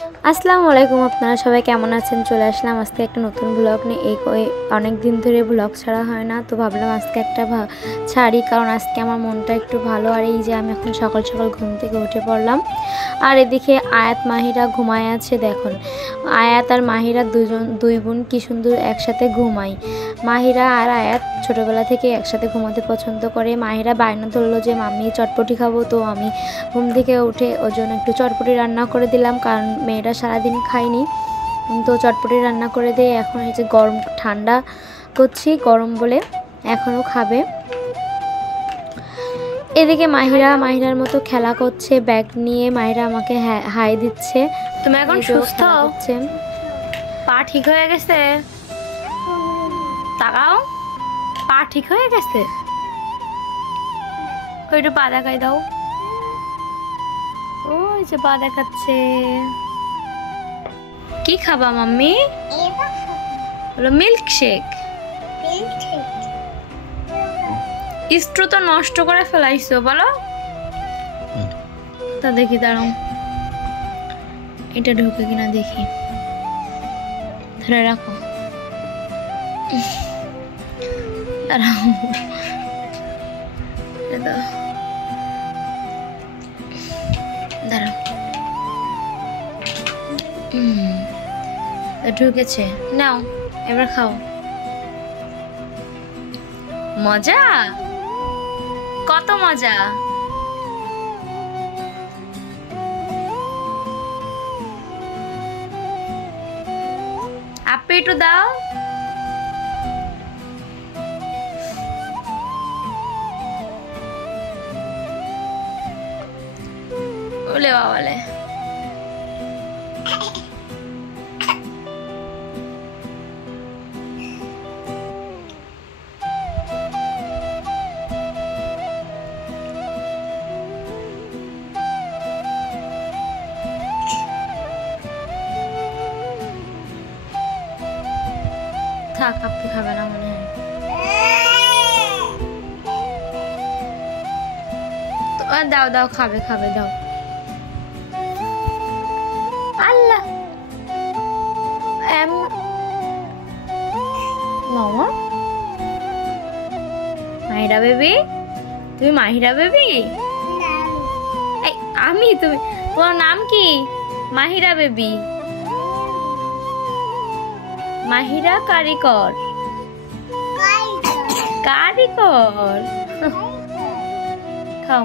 আসসালামু আলাইকুম, আপনারা সবাই কেমন আছেন? চলে আসলাম আজকে একটা নতুন ব্লগ নিয়ে। অনেক দিন ধরে ব্লগ ছাড়া হয় না, তো ভাবলাম আজকে একটা ছাড়ি, কারণ আজকে আমার মনটা একটু ভালো। আর এই যে আমি এখন সকাল সকাল ঘুম থেকে উঠে পড়লাম, আর এদিকে আয়াত মাহিরা ঘুমায় আছে। দেখুন, আয়াত আর মাহিরা দুই বোন কি সুন্দর একসাথে ঘুমায়। মাহিরা আর আয়াত ছোটোবেলা থেকে একসাথে ঘুমাতে পছন্দ করে। মাহিরা বায়না ধরলো যে মাম্মি চটপটি খাবো, তো আমি ঘুম থেকে উঠে ওর জন্য একটু চটপটি রান্না করে দিলাম, কারণ মেয়েরা সারাদিন খায়নি, তো চটপটি রান্না করে দিয়ে এখন এই যে গরম ঠান্ডা করছি, গরম বলে এখনও খাবে। এদিকে মাহিরার মতো খেলা করছে ব্যাগ নিয়ে। মাহিরা আমাকে হাই দিচ্ছে। তুমি এখন সুস্থ? পা ঠিক হয়ে গেছে? তাকাও, পা ঠিক হয়ে গেছে? একটু পা দেখাই দাও। ওই যে পা দেখাচ্ছে। কি খাবা মাম্মি? বলো মিল্কশেক। স্ট্রু তো নষ্ট করে ফেলাইছো, বলো। তা দেখি, দাঁড়াও, এটা ঢুকে কিনা দেখি। ধরে রাখো, দাঁড়াও, দাঁড়াও। ঢুকেছে, নাও এবার খাও। মজা, কত মজা। আপনি একটু দাও। ওলে বাবালে, থাক, আপনি খাবে না মনে হয়। দাও দাও, খাবে খাবে, দাও। আল্লাহ, মামা মাহিরা বেবি, তুমি মাহিরা বেবি? আমি, তুমি, তোমার নাম কি? মাহিরা বেবি, মাহিরা কারিকর। কারিকর খাও।